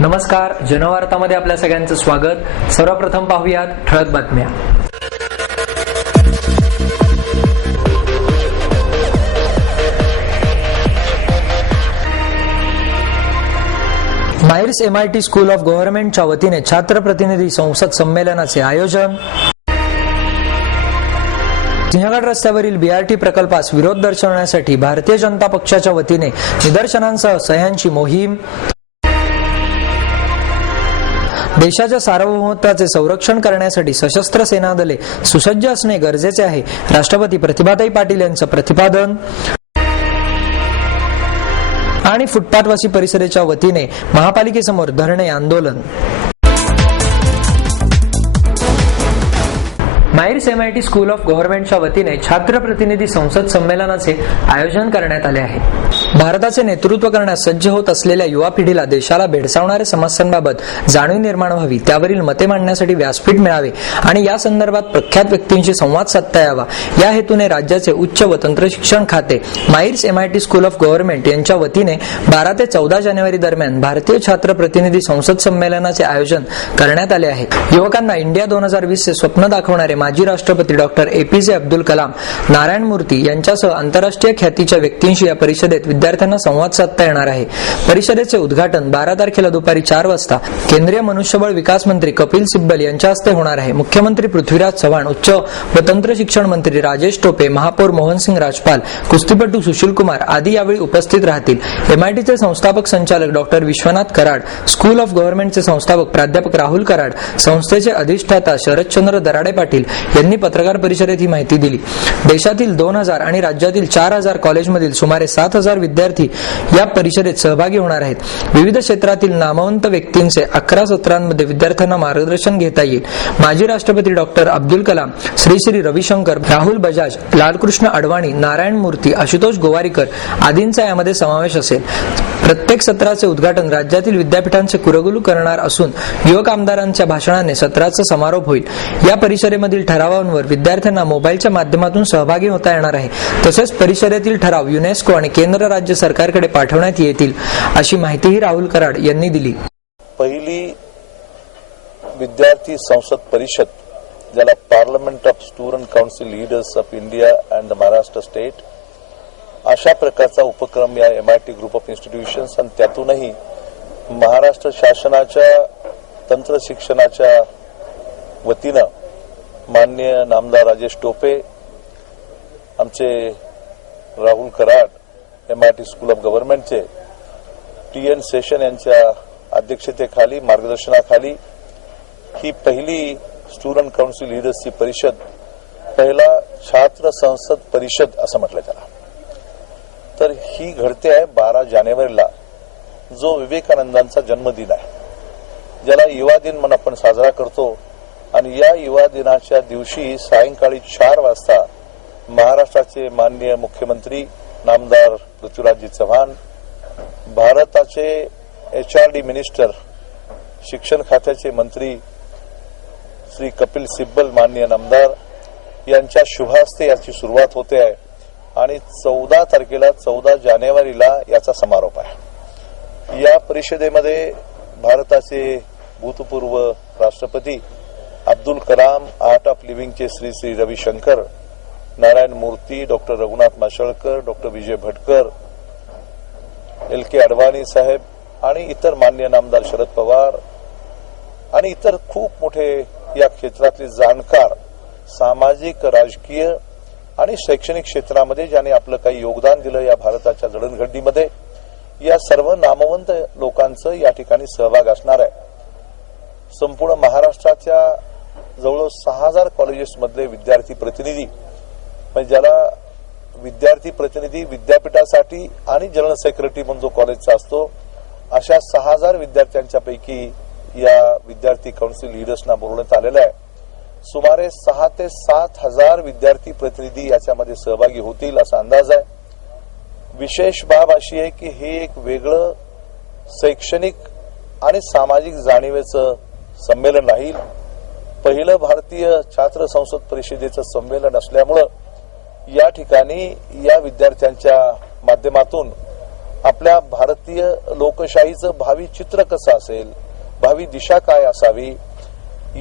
नमस्कार, जनवार्तामध्ये आपल्या सगळ्यांचं स्वागत। सर्वप्रथम पाहूयात ठळक बातम्या। मायर्स MIT स्कूल ऑफ गव्हर्नमेंटच्या वतीने छात्र प्रतिनिधी संसद संमेलनाचे आयोजन। सिंहगड रस्त्यावरील BRT प्रकल्पास विरोध दर्शवण्यासाठी भारतीय जनता पक्षाच्या वतीने निदर्शनांसह सह्यांची मोहीम। देशाच्या सार्वभौमत्वाचे संरक्षण करण्यासाठी सशस्त्र सेना दले सुसज्ज असणे गरजेचे आहे, राष्ट्रपती प्रतिभाताई पाटील यांचं प्रतिपादन। आणि फुटपाथवासी परिषदेच्या वतीने महापालिकेसमोर धरणे आंदोलन। मायर्स MIT स्कूल ऑफ गव्हर्नमेंटच्या वतीने छात्र प्रतिनिधी संसद संमेलनाचे आयोजन करण्यात आले आहे। भारताचे नेतृत्व करण्यास सज्ज होत असलेल्या युवा पिढीला देशाला भेडसावणाऱ्या समस्यांबाबत जाणीव निर्माण व्हावी, त्यावरील मते मांडण्यासाठी व्यासपीठ मिळावे आणि या संदर्भात प्रख्यात व्यक्तींशी संवाद साधता यावा या हेतूने राज्याचे उच्च व तंत्र शिक्षण खाते MAEER's MIT school of government यांच्या वतीने 12 ते 14 जानेवारी दरम्यान भारतीय छात्र प्रतिनिधी संसद संमेलनाचे आयोजन करण्यात आले आहे। युवकांना इंडिया 2020 चे स्वप्न दाखवणारे माजी राष्ट्रपती डॉक्टर APJ अब्दुल कलाम, नारायण मूर्ती यांच्यासह आंतरराष्ट्रीय ख्यातीच्या व्यक्तींशी या परिषदेत विद्यार्थ्यांना संवाद साधता येणार आहे। परिषदेचे उद्घाटन 12 तारखेला दुपारी 4 वाजता केंद्रीय मनुष्यबळ विकास मंत्री कपिल सिब्बल यांच्या हस्ते होणार आहे। मुख्यमंत्री पृथ्वीराज चव्हाण, उच्च व तंत्र शिक्षण मंत्री राजेश टोपे, महापौर मोहनसिंग राजपाल, कुस्तीपटू सुशील कुमार आदी यावेळी उपस्थित राहतील। MITचे संस्थापक संचालक doctor Vishwanath Karad, school of गव्हर्नमेंटचे संस्थापक प्राध्यापक राहुल कराड, संस्थेचे अधिष्ठाता शरदचंद्र दराडे पाटील यांनी पत्रकार परिषदेत ही माहिती दिली। देशातील 2000 आणि राज्यातील 4000 कॉलेजमधील सुमारे 7000 विद्यार्थी या परिषदेत सहभागी होणार आहेत। विविध क्षेत्रातील नामवंत व्यक्तींचे 11 सत्रांमध्ये विद्यार्थ्यांना मार्गदर्शन घेता येईल। माजी राष्ट्रपती डॉक्टर अब्दुल कलाम, श्री रविशंकर, राहुल बजाज, लालकृष्ण अडवाणी, नारायण मूर्ती, आशुतोष गोवारीकर आदींचा यामध्ये समावेश असेल। प्रत्येक सत्राचे उद्घाटन राज्यातील विद्यापीठांचे कुलगुरू करणार असून युवक आमदारांच्या भाषणाने सत्राचा समारोप होईल। या परिषदेमधील ठरावांवर विद्यार्थ्यांना मोबाईलच्या माध्यमातून सहभागी होता येणार आहे। तसेच परिषदेतील ठराव युनेस्को आणि केंद्र राज्य सरकारकडे पाठवण्यात येतील, अशी माहितीही राहुल कराड यांनी दिली। पहिली विद्यार्थी संसद परिषद, ज्याला parliament of student council leaders of India and Maharashtra state, अशा प्रकारचा उपक्रम या MIT ग्रुप ऑफ इन्स्टिट्यूशन्स आणि त्यातूनही महाराष्ट्र शासनाच्या तंत्र शिक्षणाच्या वतीनं माननीय नामदार राजेश टोपे, आमचे Rahul Karad MIT school of गव्हर्नमेंटचे, TN सेशन यांच्या अध्यक्षतेखाली मार्गदर्शनाखाली ही पहिली स्टुडंट काउन्सिल लीडर्सची परिषद, पहिला छात्र संसद परिषद असं म्हटलं त्याला, तर ही घडते आहे 12 जानेवारीला, जो विवेकानंदांचा जन्मदिन आहे, ज्याला युवा दिन म्हणून आपण साजरा करतो। आणि या युवा दिनाच्या दिवशी सायंकाळी 4 वाजता महाराष्ट्राचे माननीय मुख्यमंत्री नामदार पृथ्वीराजजी चव्हाण, भारताचे HRD मिनिस्टर, शिक्षण खात्याचे मंत्री श्री कपिल सिब्बल माननीय नामदार यांच्या शुभहस्ते याची सुरुवात होते आहे आणि 14 तारखेला 14 जानेवारीला याचा समारोप आहे। या परिषदेमध्ये भारताचे भूतपूर्व राष्ट्रपती अब्दुल कलाम, आर्ट ऑफ लिव्हिंगचे श्री रविशंकर, नारायण मूर्ती, doctor Raghunath Mashelkar, doctor Vijay Bhatkar, LK Advani साहेब आणि इतर मान्य नामदार शरद पवार आणि इतर खूप मोठे या क्षेत्रातले जाणकार, सामाजिक, राजकीय आणि शैक्षणिक क्षेत्रामध्ये ज्यांनी आपलं काही योगदान दिलं या भारताच्या जडणघडणीमध्ये, या सर्व नामवंत लोकांचं या ठिकाणी सहभाग असणार आहे। संपूर्ण महाराष्ट्राच्या जवळ 6000 कॉलेजेस मधले विद्यार्थी प्रतिनिधी, म्हणजे ज्याला विद्यार्थी प्रतिनिधी विद्यापीठासाठी आणि जनरल सेक्रेटरी म्हणून जो कॉलेजचा असतो, अशा 6000 विद्यार्थ्यांच्या पैकी या विद्यार्थी काउन्सिल लीडर्सना बोलवण्यात आलेलं आहे। सुमारे 6 ते 7 हजार विद्यार्थी प्रतिनिधी याच्यामध्ये सहभागी होतील असा अंदाज आहे। विशेष बाब अशी आहे की हे एक वेगळं शैक्षणिक आणि सामाजिक जाणीवेचं संमेलन राहील। पहिलं भारतीय छात्र संसद परिषदेचं संमेलन असल्यामुळं या ठिकाणी या विद्यार्थ्यांच्या माध्यमातून आपल्या भारतीय लोकशाहीचं भावी चित्र कसं असेल, भावी दिशा काय असावी,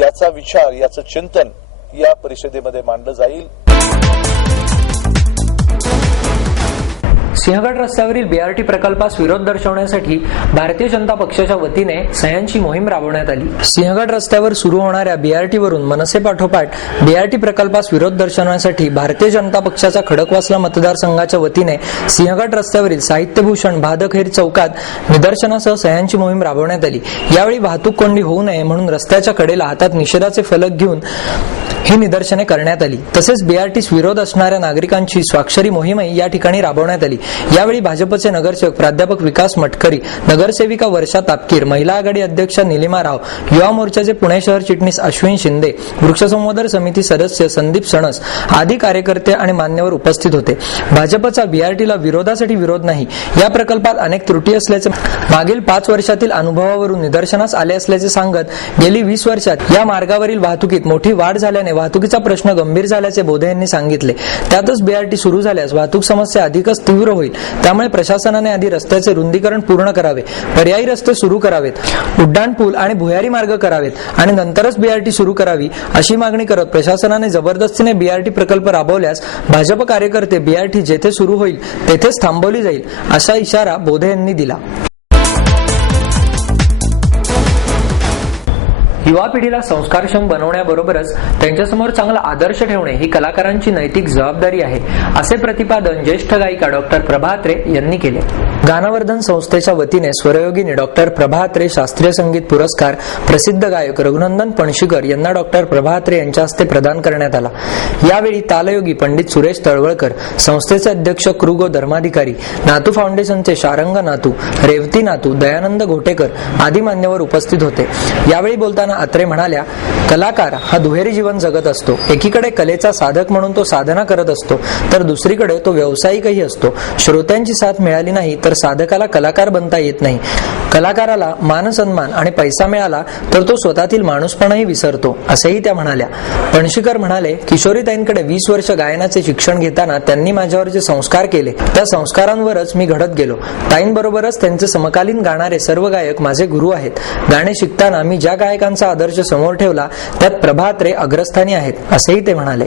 याचा विचार, याचं चिंतन या परिषदेमध्ये मांडलं जाईल. सिंहगड रस्त्यावरील बीआरटी प्रकल्पास विरोध दर्शवण्यासाठी भारतीय जनता पक्षाच्या वतीने सह्यांची मोहीम राबवण्यात आली. सिंहगड रस्त्यावर सुरू होणाऱ्या बीआरटी वरून मनसे पाठोपाठ बीआरटी प्रकल्पास विरोध दर्शवण्यासाठी भारतीय जनता पक्षाच्या खडकवासला मतदारसंघाच्या वतीने सिंहगड रस्त्यावरील साहित्यभूषण भादखेर चौकात निदर्शनासह सह्यांची मोहीम राबवण्यात आली. यावेळी वाहतूक कोंडी होऊ नये म्हणून रस्त्याच्या कडेला हातात निषेधाचे फलक घेऊन ही निदर्शने करण्यात आली. तसेच बीआरटीस विरोध असणाऱ्या नागरिकांची स्वाक्षरी मोहीमही या ठिकाणी राबवण्यात आली. यावेळी भाजपचे नगरसेवक प्राध्यापक विकास मटकरी, नगरसेविका वर्षा तापकीर, महिला आघाडी अध्यक्षा निलिमा राव, युवा मोर्चाचे पुणे शहर चिटणीस अश्विन शिंदे, वृक्षसंवर्धन समिती सदस्य संदीप सणस आदी कार्यकर्ते आणि मान्यवर उपस्थित होते. भाजपचा बीआरटीला विरोधासाठी विरोध नाही, या प्रकल्पात अनेक त्रुटी असल्याचे मागील 5 वर्षातील अनुभवावरून निदर्शनास आले असल्याचे सांगत गेली 20 वर्षात या मार्गावरील वाहतुकीत मोठी वाढ झाल्याने वाहतुकीचा प्रश्न गंभीर झाल्याचे बोधे यांनी सांगितले. त्यातच बीआरटी सुरू झाल्यास वाहतूक समस्या अधिकच तीव्र होईल. त्यामुळे प्रशासनाने आधी रस्त्याचे रुंदीकरण पूर्ण करावे, पर्यायी रस्ते सुरू करावेत, उड्डाण पूल आणि भुयारी मार्ग करावेत आणि नंतरच बीआरटी सुरू करावी अशी मागणी करत प्रशासनाने जबरदस्तीने बीआरटी प्रकल्प राबवल्यास भाजप कार्यकर्ते बीआरटी जेथे सुरू होईल तेथेच थांबवली जाईल असा इशारा बोधे यांनी दिला. युवा पिढीला संस्कारक्षम बनवण्याबरोबरच त्यांच्यासमोर चांगला आदर्श ठेवणे ही कलाकारांची नैतिक जबाबदारी आहे, असे प्रतिपादन ज्येष्ठ गायिका डॉक्टर प्रभा अत्रे यांनी केले. गानवर्धन संस्थेच्या वतीने स्वरयोगिनी डॉक्टर प्रभा अत्रे शास्त्रीय संगीत पुरस्कार प्रसिद्ध गायक रघुनंदन पणशीकर यांना डॉक्टर प्रभा अत्रे यांच्या हस्ते प्रदान करण्यात आला. यावेळी तालयोगी पंडित सुरेश तळवळकर, संस्थेचे अध्यक्ष कृगो धर्माधिकारी, नातू फाउंडेशनचे शारंग नातू, रेवती नातू, दयानंद घोटेकर आदी मान्यवर उपस्थित होते. यावेळी बोलताना अत्रे म्हणाल्या, कलाकार हा दुहेरी जीवन जगत असतो. एकीकडे कलेचा साधक म्हणून तो साधना करत असतो, तर दुसरीकडे तो व्यावसायिकही असतो. श्रोत्यांची साथ मिळाली नाही तर साधकाला कलाकार बनता येत नाही. कलाकाराला मान सन्मान आणि पैसा मिळाला तर तो स्वतःतील माणूसपणाही विसरतो, असेही त्या म्हणाल्या. पणशीकर म्हणाले, किशोरीताईंकडे 20 वर्ष गायनाचे शिक्षण घेताना त्यांनी माझ्यावर जे संस्कार केले त्या संस्कारांवरच मी घडत गेलो. ताईंबरोबरच त्यांचे समकालीन गाणारे सर्व गायक माझे गुरु आहेत. गाणे शिकताना मी ज्या गायकांचा आदर्श समोर ठेवला त्यात प्रभा अत्रे अग्रस्थानी आहेत, असेही ते म्हणाले.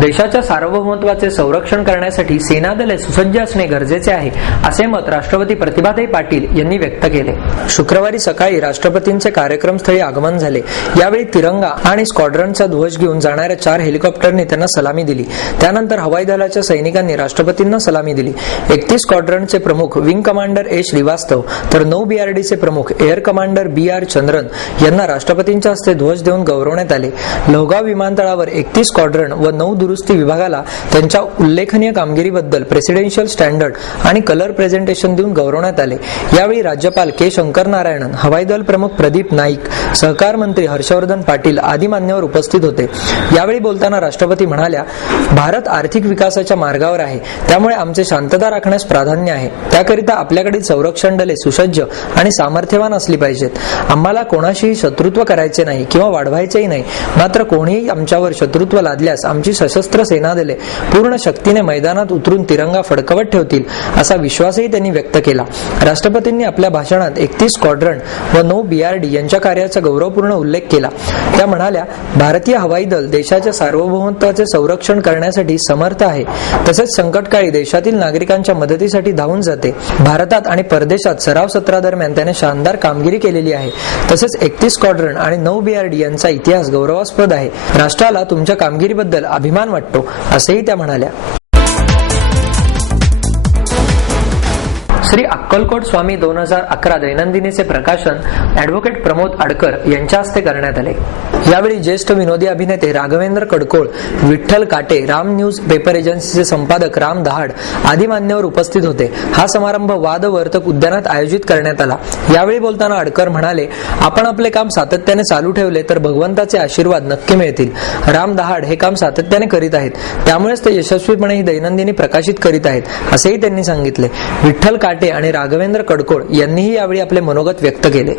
देशाच्या सार्वभौमत्वाचे संरक्षण करण्यासाठी सेना दले सुसज्ज असणे गरजेचे आहे, असे मत राष्ट्रपती प्रतिभाताई पाटील यांनी व्यक्त केले. शुक्रवारी सकाळी राष्ट्रपतींचे कार्यक्रमस्थळी आगमन झाले. यावेळी तिरंगा आणि स्क्वॉड्रनचा ध्वज घेऊन जाणाऱ्या 4 हेलिकॉप्टरनी त्यांना सलामी दिली. त्यानंतर हवाई दलाच्या सैनिकांनी राष्ट्रपतींना सलामी दिली. 31 स्क्वॉड्रनचे प्रमुख विंग कमांडर ए श्रीवास्तव तर 9 बीआरडीचे प्रमुख एअर कमांडर BR चंद्रन यांना राष्ट्रपतींच्या हस्ते ध्वज देऊन गौरवण्यात आले. लोहगाव विमानतळावर 31 स्क्वॉड्रन व 9 दुरुस्ती विभागाला त्यांच्या उल्लेखनीय कामगिरीबद्दल प्रेसिडेन्शियल स्टँडर्ड आणि कलर प्रेझेंटेशन देऊन गौरवण्यात आले. यावेळी राज्यपाल के शंकर नारायणन, हवाई दल प्रमुख प्रदीप नाईक, सहकार मंत्री हर्षवर्धन पाटील आदी मान्यवर उपस्थित होते. यावेळी बोलताना राष्ट्रपती म्हणाल्या, भारत आर्थिक विकासाच्या मार्गावर आहे, त्यामुळे आमचे शांतता राखण्यास प्राधान्य आहे. त्याकरिता आपल्याकडील संरक्षण दले सुसज्ज आणि सामर्थ्यवान असली पाहिजेत. आम्हाला कोणाशीही शत्रुत्व करायचे नाही किंवा वाढवायचेही नाही. मात्र कोणीही आमच्यावर शत्रुत्व लादल्यास आमची सशस्त्र सेना दले पूर्ण शक्तीने मैदानात उतरून तिरंगा फडकवत ठेवतील, असा विश्वासही त्यांनी व्यक्त केला. राष्ट्रपतींनी आपल्या भाषणात 31 स्क्वॉड्रन व 9 बीआरडी यांच्या कार्याचा गौरवपूर्ण उल्लेख केला. त्या म्हणाल्या, भारतीय हवाई दल देशाच्या सार्वभौमत्वाचे संरक्षण करण्यासाठी समर्थ आहे. तसेच संकटकाळी देशातील नागरिकांच्या मदतीसाठी धावून जाते. भारतात आणि परदेशात सराव सत्रादरम्यान त्याने शानदार कामगिरी केलेली आहे. तसेच 31 स्क्वॉड्रन आणि 9 बीआरडी यांचा इतिहास गौरवास्पद आहे. राष्ट्राला तुमच्या कामगिरीबद्दल अभिमान वाटतो, असेही त्या म्हणाल्या. श्री अक्कलकोट स्वामी 2011 दैनंदिनीचे प्रकाशन ॲडव्होकेट प्रमोद आडकर यांच्या हस्ते करण्यात आले. यावेळी ज्येष्ठ विनोदी अभिनेते राघवेंद्र कडकोळ, विठ्ठल काटे, राम न्यूज पेपर एजन्सीचे संपादक राम दहाड आदी मान्यवर उपस्थित होते. हा समारंभ वादवर्तक उद्यानात आयोजित करण्यात आला. यावेळी बोलताना आडकर म्हणाले, आपण आपले काम सातत्याने चालू ठेवले तर भगवंताचे आशीर्वाद नक्की मिळतील. राम दहाड हे काम सातत्याने करीत आहेत, त्यामुळेच ते यशस्वीपणे ही दैनंदिनी प्रकाशित करीत आहेत, असेही त्यांनी सांगितले. विठ्ठल काटे आणि राघवेंद्र कडकोळ यांनीही यावेळी आपले मनोगत व्यक्त केले.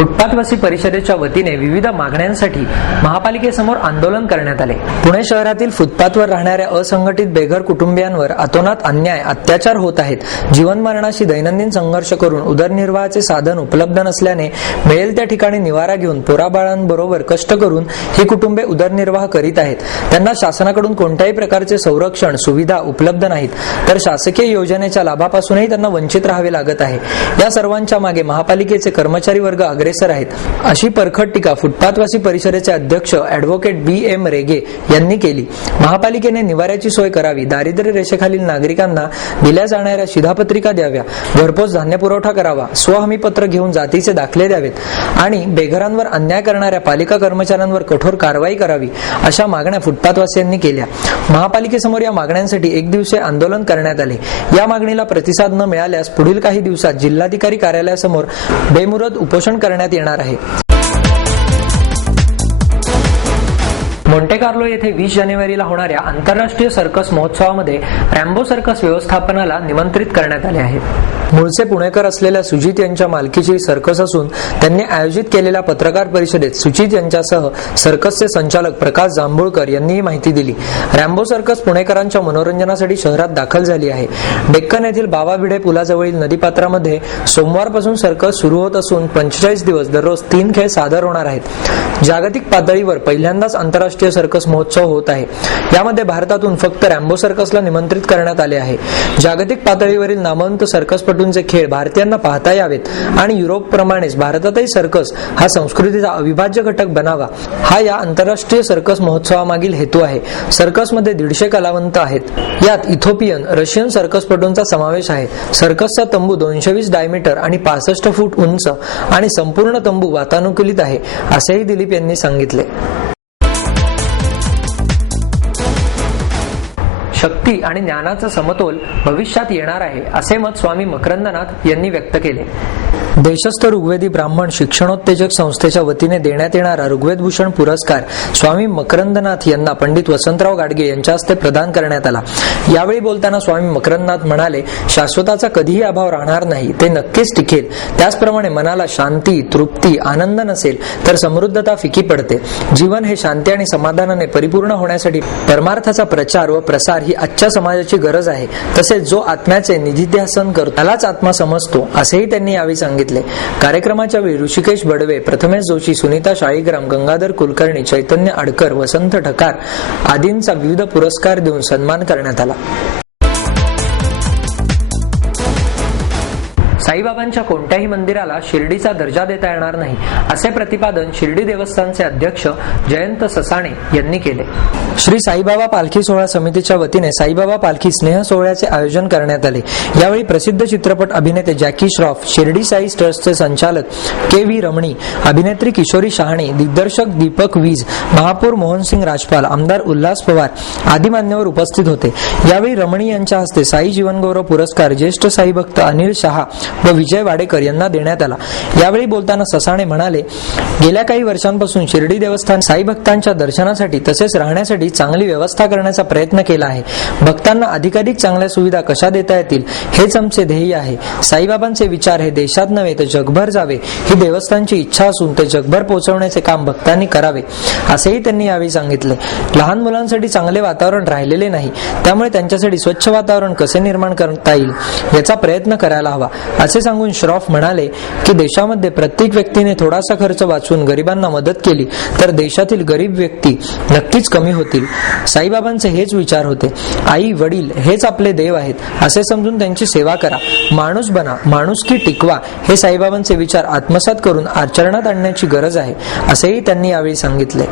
फुटपाथवासी परिषदेच्या वतीने विविध मागण्यांसाठी महापालिकेसमोर आंदोलन करण्यात आले. पुणे शहरातील फुटपाथवर राहणाऱ्या असंघटित बेघर कुटुंबियांवर अतोनात अन्याय, अत्याचार होत आहेत. जीवनमरणाशी दैनंदिन संघर्ष करून उदरनिर्वाहाचे साधन उपलब्ध नसल्याने मिळेल त्या ठिकाणी निवारा घेऊन पोराबाळांबरोबर कष्ट करून ही कुटुंबे उदरनिर्वाह करीत आहेत. त्यांना शासनाकडून कोणत्याही प्रकारचे संरक्षण सुविधा उपलब्ध नाहीत, तर शासकीय योजनेच्या लाभापासूनही त्यांना वंचित राहावे लागत आहे. या सर्वांच्या मागे महापालिकेचे कर्मचारी वर्ग अग्रेसर आहेत, अशी परखड टीका फुटपाथवासी परिषदेचे अध्यक्ष ॲडव्होकेट BM रेगे यांनी केली. महापालिकेने निवाऱ्याची सोय करावी, दारिद्र्य रेषेखालील नागरिकांना दिल्या जाणाऱ्या शिधापत्रिका द्याव्या, घरपोच धान्य पुरवठा करावा, स्वहमीपत्र घेऊन जातीचे दाखले द्यावेत आणि बेघरांवर अन्याय करणाऱ्या पालिका कर्मचाऱ्यांवर कठोर कारवाई करावी, अशा मागण्या फुटपाथवासियांनी केल्या. महापालिकेसमोर या मागण्यांसाठी एक दिवसीय आंदोलन करण्यात आले. या मागणीला प्रतिसाद न मिळाल्यास पुढील काही दिवसात जिल्हाधिकारी कार्यालयासमोर बेमुदत उपोषण करण्यात येणार आहे. मोंटे कार्लो येथे 20 जानेवारीला होणाऱ्या आंतरराष्ट्रीय सर्कस महोत्सवामध्ये रॅम्बो सर्कस व्यवस्थापनाला निमंत्रित करण्यात आले आहे. मूळचे पुणेकर असलेल्या सुजित यांच्या मालकीची सर्कस असून त्यांनी आयोजित केलेल्या पत्रकार परिषदेत सुजित यांच्यासह सर्कसचे संचालक प्रकाश जांभूळकर यांनी ही माहिती दिली. रॅम्बो सर्कस पुणेकरांच्या मनोरंजनासाठी शहरात दाखल झाली आहे. डेक्कन येथील बाबा भिडे पुलाजवळील नदीपात्रामध्ये सोमवारपासून सर्कस सुरू होत असून 45 दिवस दररोज 3 खेळ सादर होणार आहेत. जागतिक पातळीवर पहिल्यांदाच आंतरराष्ट्रीय सर्कस महोत्सव होत आहे. यामध्ये भारतातून फक्त रॅम्बो सर्कसला निमंत्रित करण्यात आले आहे. जागतिक पातळीवरील नामवंत सर्कसपटूंचे खेळ भारतीयांना पाहता यावेत आणि युरोपप्रमाणेच भारतातही सर्कस हा संस्कृतीचा अविभाज्य घटक बनावा, हा या आंतरराष्ट्रीय सर्कस महोत्सवामागील हेतू आहे. सर्कसमध्ये 150 कलावंत आहेत. यात इथिओपियन, रशियन सर्कसपटूंचा समावेश आहे. सर्कसचा तंबू 220 डायमीटर आणि 65 फूट उंच आणि संपूर्ण तंबू वातानुकूलित आहे, असेही दिलीप यांनी सांगितले. शक्ती आणि ज्ञानाचा समतोल भविष्यात येणार आहे, असे मत स्वामी मकरंदनाथ यांनी व्यक्त केले. देशस्थ ऋग्वेदी ब्राह्मण शिक्षणोत्तेजक संस्थेच्या वतीने देण्यात येणारा ऋग्वेदभूषण पुरस्कार स्वामी मकरंदनाथ यांना पंडित वसंतराव गाडगे यांच्या हस्ते प्रदान करण्यात आला. यावेळी बोलताना स्वामी मकरंदनाथ म्हणाले, शाश्वताचा कधीही अभाव राहणार नाही, ते नक्कीच टिकेल. त्याचप्रमाणे मनाला शांती, तृप्ती, आनंद नसेल तर समृद्धता फिकी पडते. जीवन हे शांती आणि समाधानाने परिपूर्ण होण्यासाठी परमार्थाचा प्रचार व प्रसार ही आजच्या समाजाची गरज आहे. तसेच जो आत्म्याचे निधिध्यासन करतो त्यालाच आत्मा समजतो, असेही त्यांनी यावेळी सांगितले. कार्यक्रमाच्या वेळी ऋषिकेश बडवे, प्रथमेश जोशी, सुनीता शाळीग्राम, गंगाधर कुलकर्णी, चैतन्य आडकर, वसंत ठकार आदींचा विविध पुरस्कार देऊन सन्मान करण्यात आला. साईबाबांच्या कोणत्याही मंदिराला शिर्डीचा दर्जा देता येणार नाही, असे प्रतिपादन शिर्डी देवस्थानचे अध्यक्ष जयंत ससाणे यांनी केले. श्री साईबाबा पालखी सोहळा समितीच्या वतीने साईबाबा पालखी स्नेह सोहळ्याचे आयोजन करण्यात आले. यावेळी प्रसिद्ध चित्रपट अभिनेते जॅकी श्रॉफ, शिर्डी साई ट्रस्टचे संचालक KV रमणी, अभिनेत्री किशोरी शहाणे, दिग्दर्शक दीपक वीज, महापौर मोहनसिंग राजपाल, आमदार उल्हास पवार आदी मान्यवर उपस्थित होते. यावेळी रमणी यांच्या हस्ते साई जीवनगौरव पुरस्कार ज्येष्ठ साई भक्त अनिल शहा व विजय वाडेकर यांना देण्यात आला. यावेळी बोलताना ससाणे म्हणाले, गेल्या काही वर्षांपासून शिर्डी देवस्थान साई भक्तांच्या दर्शनासाठी तसेच राहण्यासाठी चांगली व्यवस्था करण्याचा प्रयत्न केला आहे. भक्तांना अधिकाधिक चांगल्या सुविधा कशा देता येतील हेच आमचे ध्येय आहे. साईबाबांचे विचार हे देशात नव्हे तर जगभर जावे ही देवस्थानची इच्छा असून ते जगभर पोहोचवण्याचे काम भक्तांनी करावे, असेही त्यांनी यावेळी सांगितले. लहान मुलांसाठी चांगले वातावरण राहिलेले नाही, त्यामुळे त्यांच्यासाठी स्वच्छ वातावरण कसे निर्माण करता येईल याचा प्रयत्न करायला हवा, असे सांगून श्रॉफ म्हणाले की देशामध्ये प्रत्येक व्यक्तीने थोडासा खर्च वाचवून गरिबांना मदत केली तर देशातील गरीब व्यक्ती नक्कीच कमी होतील. साईबाबांचे हेच विचार होते. आई वडील हेच आपले देव आहेत असे समजून त्यांची सेवा करा, माणूस बना, माणुसकी टिकवा, हे साईबाबांचे विचार आत्मसात करून आचरणात आणण्याची गरज आहे, असेही त्यांनी यावेळी सांगितले.